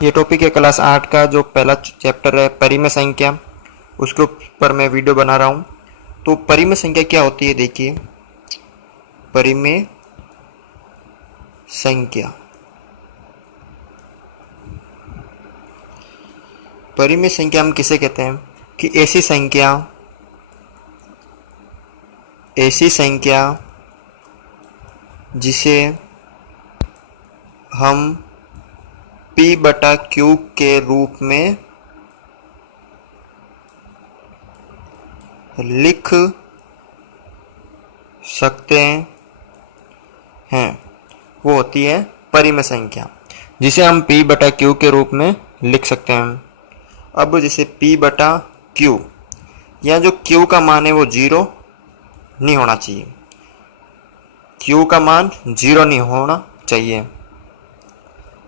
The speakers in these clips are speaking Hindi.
ये टॉपिक है क्लास 8 का जो पहला चैप्टर है परिमेय संख्या, उसके ऊपर मैं वीडियो बना रहा हूँ। तो परिमेय संख्या क्या होती है, देखिए। परिमेय संख्या, परिमेय संख्या हम किसे कहते हैं कि ऐसी संख्या जिसे हम p बटा q के रूप में लिख सकते हैं, वो होती है परिमेय संख्या, जिसे हम p बटा q के रूप में लिख सकते हैं। अब जैसे p बटा q, यहाँ जो q का मान है वो जीरो नहीं होना चाहिए, q का मान जीरो नहीं होना चाहिए।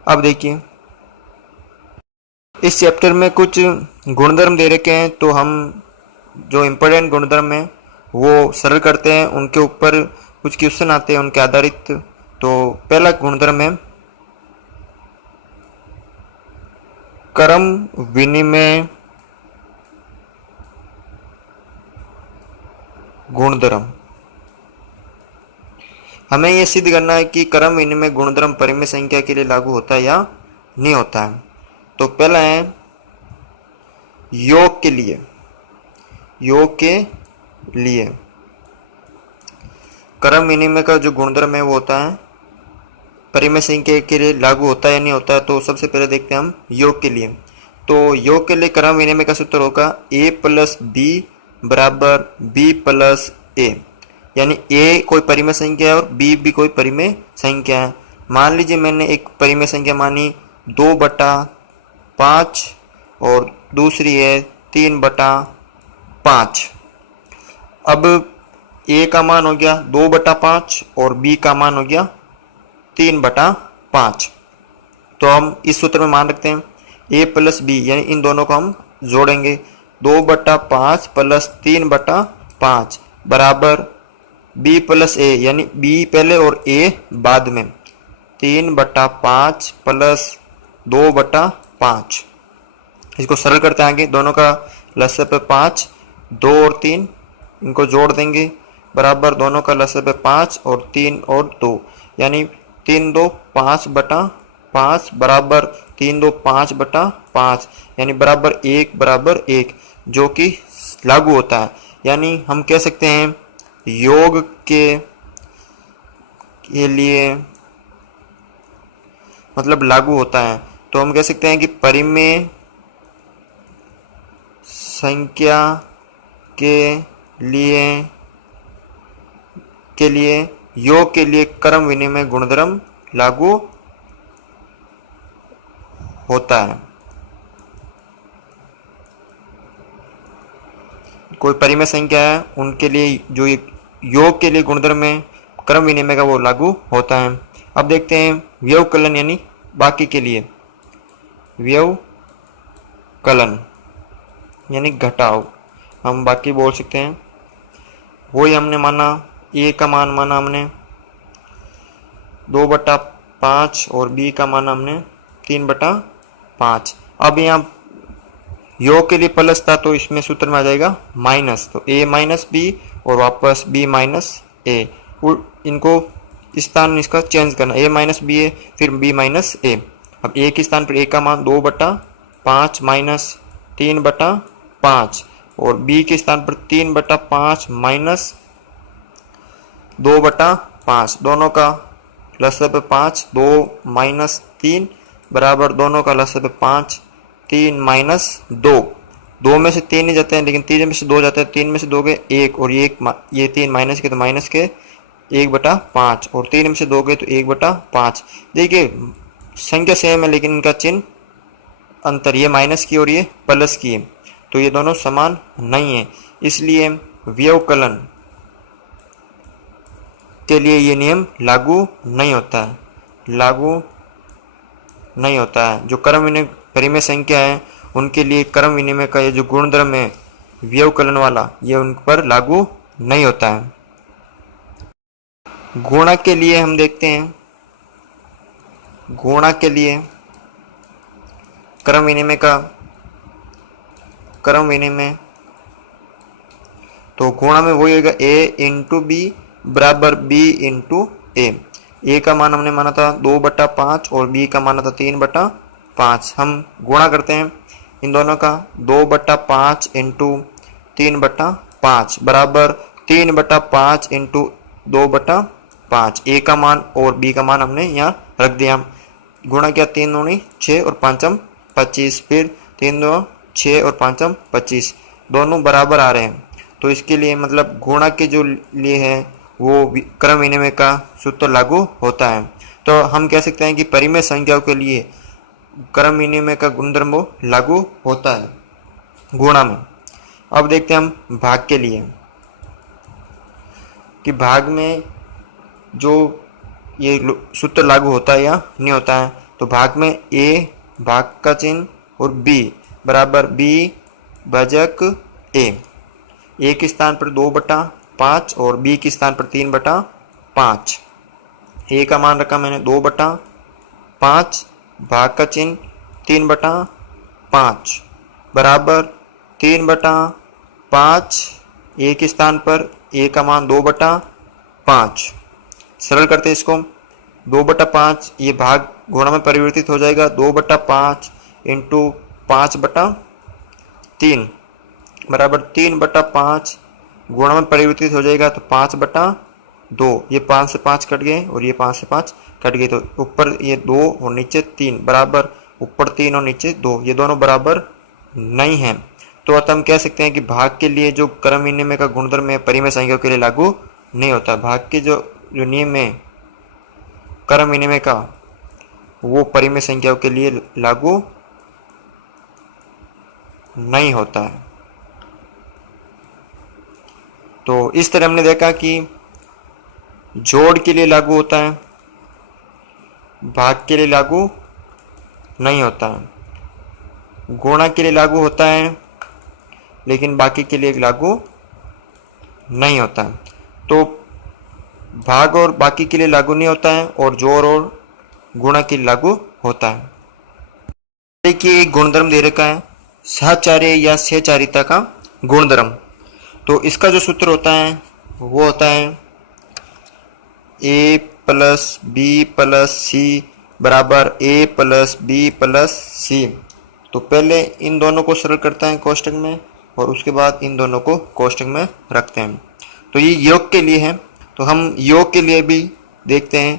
अब देखिए, इस चैप्टर में कुछ गुणधर्म दे रखे हैं, तो हम जो इम्पोर्टेंट गुणधर्म है वो सरल करते हैं, उनके ऊपर कुछ क्वेश्चन आते हैं उनके आधारित। तो पहला गुणधर्म है क्रम विनिमय गुणधर्म। हमें यह सिद्ध करना है कि क्रम विनिमय गुणधर्म परिमेय संख्या के लिए लागू होता है या नहीं होता है। तो पहला है योग के लिए। क्रम विनिमय का जो गुणधर्म है वो होता है परिमेय संख्या के लिए लागू होता है या नहीं होता है। तो सबसे पहले देखते हैं हम योग के लिए। तो योग के लिए क्रम विनिमय का सूत्र होगा a प्लस बी बराबर b प्लस ए, यानी a कोई परिमेय संख्या है और b भी कोई परिमेय संख्या है। मान लीजिए मैंने एक परिमेय संख्या मानी 2/5 और दूसरी है 3/5। अब a का मान हो गया 2/5 और b का मान हो गया 3/5। तो हम इस सूत्र में मान रखते हैं a प्लस बी, यानी इन दोनों को हम जोड़ेंगे 2/5 प्लस 3/5 बराबर b प्लस ए, यानी b पहले और a बाद में, 3/5 प्लस 2/5। इसको सरल करते हैं आगे, दोनों का लसागु पे 5, 2 और 3 इनको जोड़ देंगे बराबर दोनों का लसागु पे 5 और 3 और 2, यानी 3 2 5/5 बराबर 3 2 5/5, यानी बराबर 1, जो कि लागू होता है। यानी हम कह सकते हैं योग के लिए मतलब लागू होता है। तो हम कह सकते हैं कि परिमेय संख्या के लिए योग के लिए क्रम विनिमय गुणधर्म लागू होता है। कोई परिमेय संख्या है उनके लिए जो योग के लिए गुणधर्म है क्रम विनिमय का वो लागू होता है। अब देखते हैं व्यवकलन, यानी बाकी के लिए व्यवकलन यानी घटाव, हम बाकी बोल सकते हैं। वही हमने माना a का मान माना हमने 2/5 और b का मान हमने 3/5। अब यहाँ योग के लिए प्लस था तो इसमें सूत्र में आ जाएगा माइनस, तो a माइनस बी और वापस b माइनस ए, इनको स्थान इसका चेंज करना, a माइनस बी है फिर b माइनस ए। अब a के स्थान पर a का मान 2/5 माइनस 3/5 और b के स्थान पर 3/5 माइनस 2/5, दोनों का लसागु पे 5, 2 माइनस 3 बराबर दोनों का लसागु पे 5, 3 माइनस 2, 2 में से 3 नहीं जाते हैं लेकिन 3 में से 2 जाते हैं, 3 में से 2 गए 1 और ये 3 माइनस के तो माइनस के 1/5 और 3 में से 2 गए तो 1/5। देखिए संख्या सेम है लेकिन इनका चिन्ह अंतर, ये माइनस की और ये प्लस की है, तो ये दोनों समान नहीं है, इसलिए व्यवकलन के लिए ये नियम लागू नहीं होता है। जो क्रम विनिमय परिमेय संख्या है उनके लिए क्रम विनिमय का ये जो गुणधर्म है व्यवकलन वाला, ये उन पर लागू नहीं होता है। गुणा के लिए हम देखते हैं, गुणा के लिए क्रम विनिमय, तो गुणा में वही होगा a इंटू बी बराबर b इंटू ए का मान हमने माना था 2/5 और b का माना था 3/5। हम गुणा करते हैं इन दोनों का, 2/5 इंटू 3/5 बराबर 3/5 इंटू 2/5। a का मान और b का मान हमने यहाँ रख दिया। गुणा किया 3 दूनी 6 और 5 25, फिर 3 2 6 और 5 25, दोनों बराबर आ रहे हैं। तो इसके लिए मतलब गुणा के जो लिए है वो क्रम विनिमय का सूत्र लागू होता है। तो हम कह सकते हैं कि परिमेय संख्याओं के लिए क्रम विनिमय का गुणधर्म वो लागू होता है गुणा में। अब देखते हैं हम भाग के लिए कि भाग में जो ये सूत्र लागू होता है या नहीं होता है। तो भाग में a भाग का चिन्ह और b बराबर b भाजक a के स्थान पर 2/5 और b के स्थान पर 3/5। a का मान रखा मैंने 2/5, भाग का चिन्ह 3/5 बराबर 3/5, a के स्थान पर a का मान 2/5। सरल करते हैं इसको, 2/5 ये भाग गुणा में परिवर्तित हो जाएगा, 2/5 इंटू 5/3 बराबर 3/5 गुणा में परिवर्तित हो जाएगा तो 5/2। ये 5 से 5 कट गए और ये 5 से 5 कट गए, तो ऊपर ये 2 और नीचे 3 बराबर ऊपर 3 और नीचे 2, ये दोनों बराबर नहीं हैं। तो अतः हम कह सकते हैं कि भाग के लिए जो क्रम विनिमय का गुणधर्म है परिमेय संख्याओं के लिए लागू नहीं होता। भाग के जो नियम है क्रम विनिमय का वो परिमेय संख्याओं के लिए लागू नहीं होता है। तो इस तरह हमने देखा कि जोड़ के लिए लागू होता है, भाग के लिए लागू नहीं होता है, गुणा के लिए लागू होता है लेकिन बाकी के लिए लागू नहीं होता है। तो भाग और बाकी के लिए लागू नहीं होता है और जोड़ और गुणा के लिए लागू होता है। देखिए एक गुणधर्म दे रखा है सहचार्य या सहचारिता का गुणधर्म। तो इसका जो सूत्र होता है वो होता है a प्लस बी प्लस सी बराबर a प्लस बी प्लस सी। तो पहले इन दोनों को सरल करते हैं कोष्टक में और उसके बाद इन दोनों को कोष्टक में रखते हैं। तो ये योग के लिए है, तो हम योग के लिए भी देखते हैं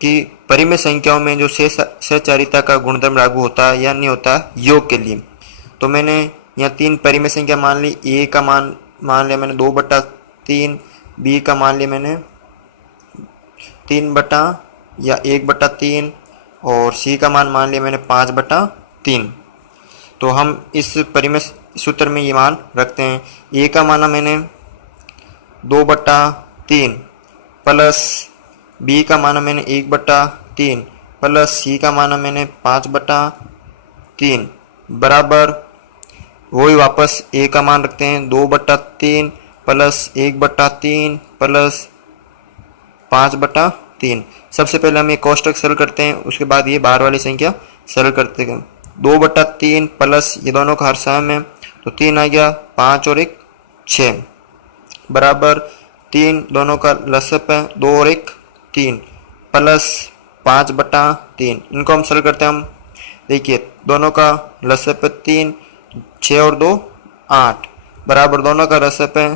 कि परिमेय संख्याओं में जो सहचारिता का गुणधर्म लागू होता है या नहीं होता योग के लिए। तो मैंने यहाँ 3 परिमेय संख्या मान ली, a का मान लिया मैंने 2/3, b का मान लिया मैंने 1/3 और c का मान लिया मैंने 5/3। तो हम इस परिमेय सूत्र में ये मान रखते हैं। a का माना मैंने 2/3 प्लस b का माना मैंने 1/3 प्लस c का माना मैंने 5/3 बराबर वही वापस a का मान रखते हैं 2/3 प्लस 1/3 प्लस 5/3। सबसे पहले हम ये कोष्टक सरल करते हैं, उसके बाद ये बाहर वाली संख्या सरल करते हैं। 2/3 प्लस ये दोनों का हरसाम है तो 3 आ गया, 5 और 1 6 बराबर 3 दोनों का लसअप है 2 और 1 3 प्लस 5/3। इनको हम सरल करते हैं। हम देखिए दोनों का लसअप है 3, 6 और 2 8 बराबर दोनों का रसअप है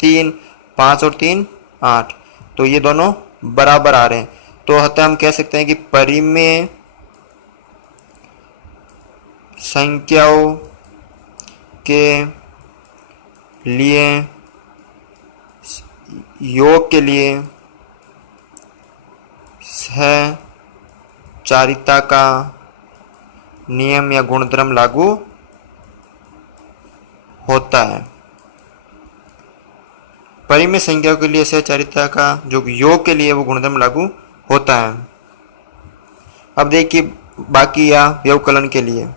3, 5 और 3 8। तो ये दोनों बराबर आ रहे हैं। तो अतः हम कह सकते हैं कि परिमेय संख्याओं के लिए योग के लिए सहचारिता का नियम या गुणधर्म लागू होता है। परिमेय संख्याओं के लिए सहचारिता का जो योग के लिए वो गुणधर्म लागू होता है। अब देखिए बाकी या व्यवकलन के लिए।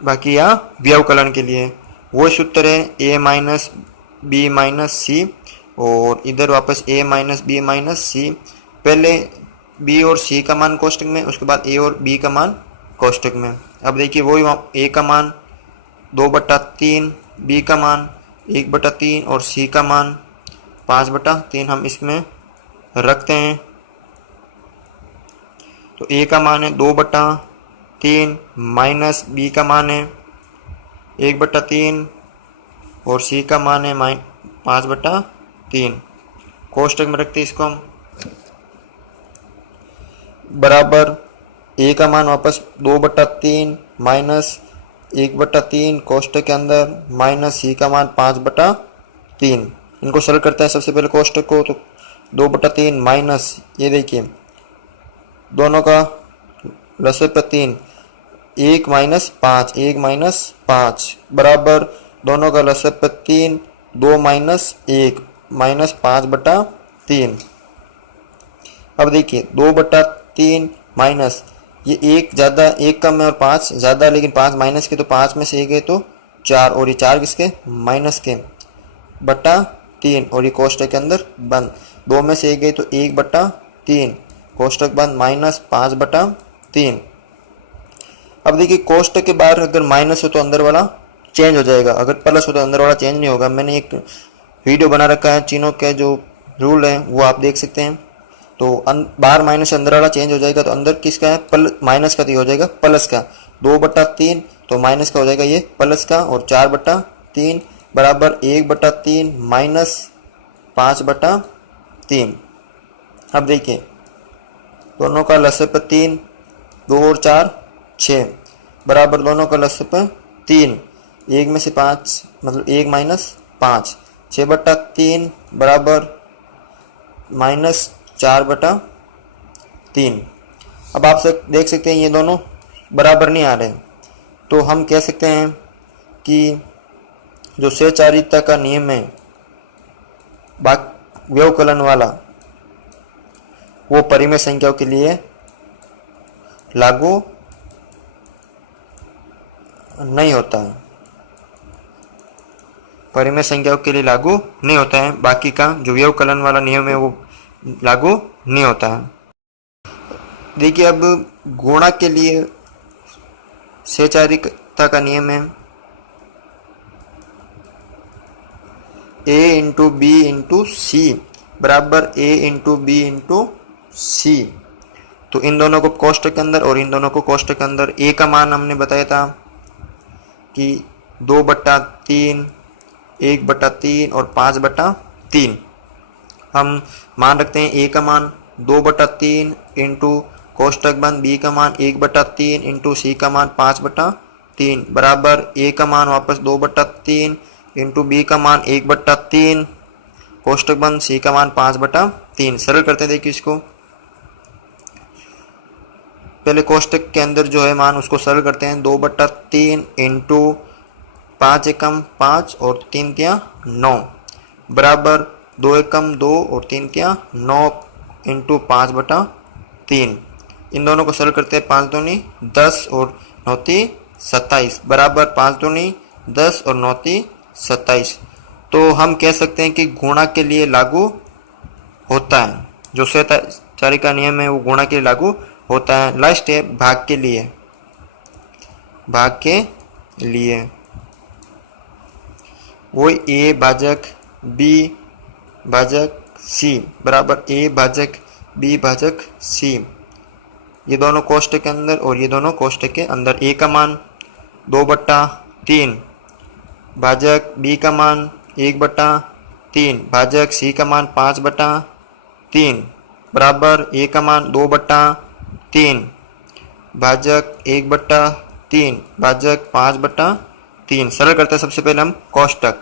बाकी या व्यवकलन के लिए वो सूत्र है a माइनस बी माइनस सी और इधर वापस a माइनस बी माइनस सी। पहले बी और सी का मान कोष्टक में, उसके बाद ए और बी का मान कोष्टक में। अब देखिए वही ए का मान 2/3, बी का मान 1/3 और सी का मान 5/3 हम इसमें रखते हैं। तो ए का मान है 2/3 माइनस बी का मान है 1/3 और सी का मान है 5/3। कोष्टक में रखते हैं इसको हम, बराबर ए का मान वापस 2/3 माइनस 1/3 कोष्टक के अंदर माइनस सी का मान 5/3। इनको सरल करते हैं सबसे पहले कोष्टक को। तो 2/3 माइनस, ये देखिए दोनों का लसर पर 3, 1 माइनस 5, 1 माइनस 5 बराबर दोनों का लसर पर 3, 2 माइनस 1 माइनस 5/3। अब देखिए 2/3 माइनस, ये 1 ज़्यादा, 1 कम है और 5 ज़्यादा, लेकिन 5 माइनस के, तो 5 में से 1 गए तो 4 और ये 4 किसके, माइनस के, /3 और ये कोष्टक के अंदर बंद। 2 में से 1 गई तो 1/3 कोष्टक बंद माइनस 5/3। अब देखिए कोष्टक के बाहर अगर माइनस हो तो अंदर वाला चेंज हो जाएगा, अगर प्लस हो तो अंदर वाला चेंज नहीं होगा। मैंने एक वीडियो बना रखा है, चिन्हों के जो रूल है वो आप देख सकते हैं। तो बाहर माइनस अंदर वाला चेंज हो जाएगा, तो अंदर किसका है, माइनस का, तो हो जाएगा प्लस का। 2/3 तो माइनस का हो जाएगा ये प्लस का, और 4/3 बराबर 1/3 माइनस 5/3। अब देखिए दोनों का लसर पर 3, 2 और 4 6 बराबर दोनों का लसर पर 3, 1 में से 5 मतलब 1 माइनस 5, 6/3 बराबर माइनस 4/3। अब आप देख सकते हैं ये दोनों बराबर नहीं आ रहे, तो हम कह सकते हैं कि जो सहचारिता का नियम है व्यवकलन वाला, वो परिमेय संख्याओं के लिए लागू नहीं होता है, परिमेय संख्याओं के लिए लागू नहीं होता है। बाकी का जो व्यवकलन वाला नियम है वो लागू नहीं होता है। देखिए अब गुणा के लिए सहचारिता का नियम है a इंटू बी इंटू सी बराबर a इंटू बी इंटू सी। तो इन दोनों को कोष्टक के अंदर और इन दोनों को कोष्टक के अंदर, a का मान हमने बताया था कि 2/3, 1/3 और 5/3। हम मान रखते हैं a का मान 2/3 इंटू कोष्टक बंद, b का मान 1/3 इंटू सी का मान 5/3 बराबर a का मान वापस 2/3 इंटू बी का मान 1/3 कोष्टक बंद, सी का मान 5/3। सरल करते हैं, देखिए इसको पहले कोष्टक के अंदर जो है मान उसको सरल करते हैं। 2/3 इंटू 5 एकम 5 और 3 तिया 9 बराबर 2 एकम 2 और 3 तिया 9 इंटू 5/3। इन दोनों को सरल करते हैं। 5 दूनी 10 और 9 ती 27 बराबर 5 दूनी 10 और 9 ती 27। तो हम कह सकते हैं कि गुणा के लिए लागू होता है, जो सहचारी का नियम है वो गुणा के लिए लागू होता है। लास्ट है भाग के लिए। भाग के लिए वो a भाजक b भाजक c बराबर a भाजक b भाजक c। ये दोनों कोष्टक के अंदर और ये दोनों कोष्टक के अंदर। a का मान 2/3 भाजक b का मान 1/3 भाजक c का मान 5/3 बराबर a का मान 2/3 भाजक 1/3 भाजक 5/3। सरल करते हैं सबसे पहले हम कोष्टक।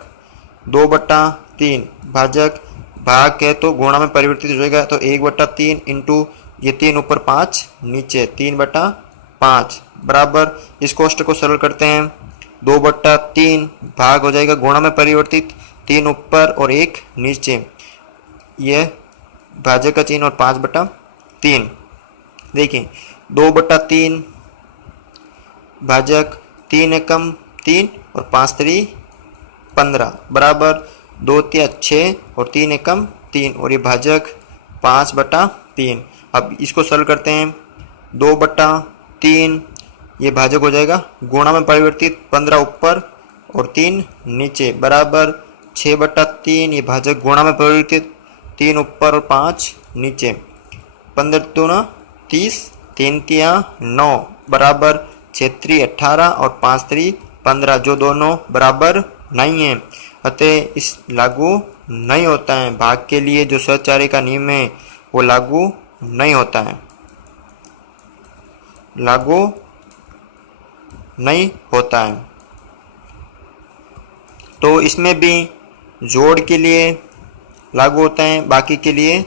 2/3 भाजक भाग है तो गुणा में परिवर्तित हो जाएगा, तो 1/3 इंटू ये 3 ऊपर 5 नीचे 3/5 बराबर इस कोष्टक को सरल करते हैं। 2/3 भाग हो जाएगा गुणा में परिवर्तित, 3 ऊपर और 1 नीचे, यह भाजक का चिन्ह और 5/3। देखिए 2/3 भाजक 3 एकम 3 और 5 3 15 बराबर 2 तिया 6 और 3 एकम 3 और ये भाजक 5/3 अब इसको सरल करते हैं। 2/3 ये भाजक हो जाएगा, गुणा में परिवर्तित 15 ऊपर और 3 नीचे बराबर 6/3 ये भाजक गुणा में परिवर्तित 3 ऊपर और 5 नीचे। 15 दूना 30, 3 तिया 9 बराबर 6 3 18 और 5 3 15 जो दोनों बराबर नहीं है, अतः इस लागू नहीं होता है। भाग के लिए जो सहचारी का नियम है वो लागू नहीं होता है, लागू नहीं होता है। तो इसमें भी जोड़ के लिए लागू होता है, बाकी के लिए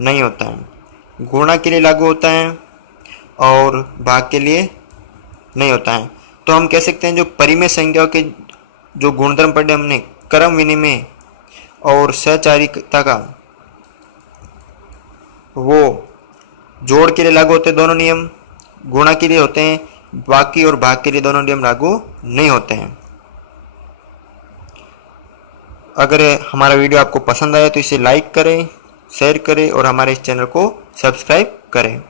नहीं होता है। गुणा के लिए लागू होता है और भाग के लिए नहीं होता है। तो हम कह सकते हैं जो परिमेय संख्याओं के जो गुणधर्म पढ़े हमने, क्रम विनिमय और सहचारिता का, वो जोड़ के लिए लागू होते हैं दोनों नियम, गुणा के लिए होते हैं, बाकी और भाग के लिए दोनों नियम लागू नहीं होते हैं। अगर हमारा वीडियो आपको पसंद आया तो इसे लाइक करें, शेयर करें और हमारे इस चैनल को सब्सक्राइब करें।